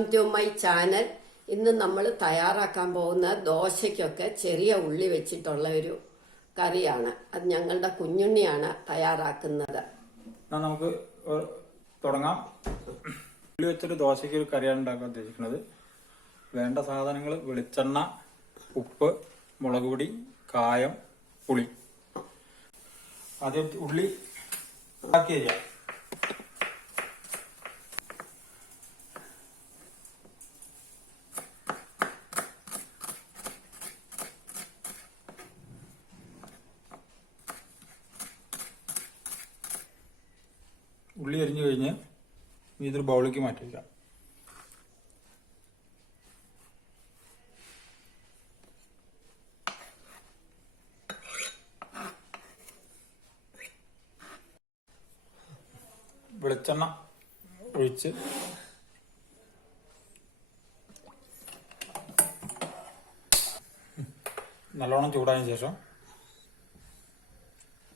Welcome to my channel. ഇന്ന് നമ്മൾ തയ്യാറാക്കാൻ പോകുന്ന ദോശയ്ക്കൊക്കെ ചെറിയ ഉള്ളി വെച്ചിട്ടുള്ള ഒരു കറിയാണ്. അത് ഞങ്ങളുടെ കുഞ്ഞുണ്ണിയാണ് തയ്യാറാക്കുന്നത്. നമുക്ക് തുടങ്ങാം. ഉള്ളി വെച്ചൊരു ദോശയ്ക്ക് ഒരു കറിയാണ് ഉണ്ടാക്കാൻ ഉദ്ദേശിക്കുന്നത്. വേണ്ട സാധനങ്ങൾ: വെളിച്ചെണ്ണ, ഉപ്പ്, മുളക് പൊടി, കായം, പുളി. ആദ്യം ഉള്ളി ആക്കി വയ്ക്കാം. ഉള്ളി അരിഞ്ഞു കഴിഞ്ഞ് ഇതൊരു ബൗളിലേക്ക് മാറ്റി വയ്ക്കാം. വെളിച്ചെണ്ണ ഒഴിച്ച് നല്ലോണം ചൂടായതിനു ശേഷം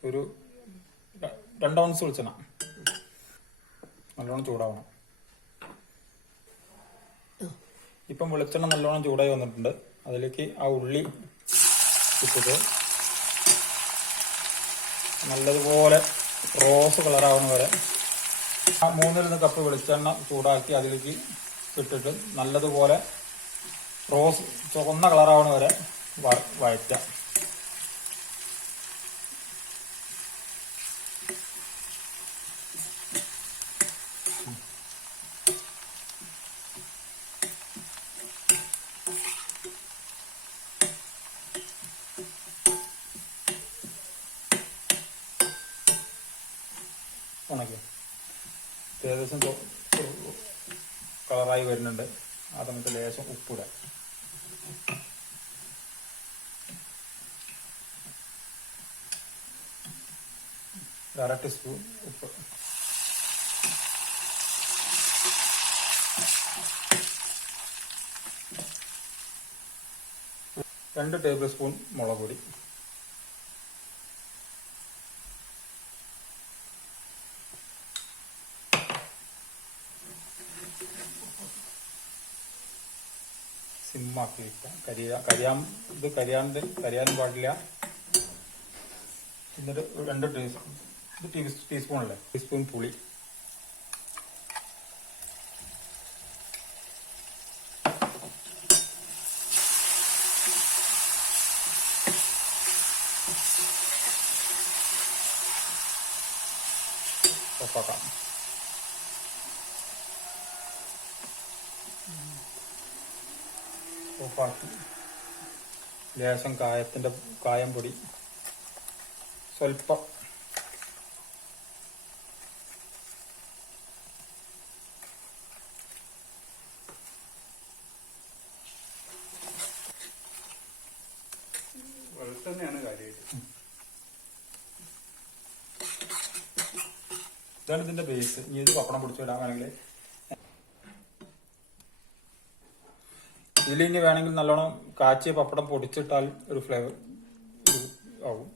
ഒരു 2 ഔൺസ് വെളിച്ചെണ്ണ നല്ലോണം ചൂടാവണം. ഇപ്പം വെളിച്ചെണ്ണ നല്ലോണം ചൂടായി വന്നിട്ടുണ്ട്. അതിലേക്ക് ആ ഉള്ളി ഇട്ടിട്ട് നല്ലതുപോലെ റോസ് കളറാവുന്ന വരെ ആ 3 കപ്പ് വെളിച്ചെണ്ണ ചൂടാക്കി അതിലേക്ക് ഇട്ടിട്ട് നല്ലതുപോലെ റോസ് ചുവന്ന കളറാവുന്ന വരെ വഴറ്റാം. ഉണക്കി ഏകദേശം കളറായി വരുന്നുണ്ട്. ആ സമയത്ത് ലേശം ഉപ്പിടാം. ഒരു 1/2 ടീസ്പൂൺ ഉപ്പ്. രണ്ട് ടേബിൾ സ്പൂൺ മുളക് പൊടി. സിമ്മാക്കി വയ്ക്കാം. കരിയാനും പാടില്ല. എന്നിട്ട് 2 ടീസ്പൂണല്ലേ ടീസ്പൂൺ പുളി. ഒപ്പാക്കാം. ഉപ്പാക്കി ലേശം കായം പൊടി സ്വല്പം. വെളിച്ചെണ്ണയാണ് കാര്യമായിട്ട്. ഇതാണ് ഇതിന്റെ ബേസ്. ഇനി ഇത് പപ്പടം പൊടിച്ചിടാണെങ്കിൽ ഇതിലിനി വേണമെങ്കിൽ നല്ലോണം കാച്ചിയ പപ്പടം പൊടിച്ചിട്ടാൽ ഒരു ഫ്ലേവർ ആവും.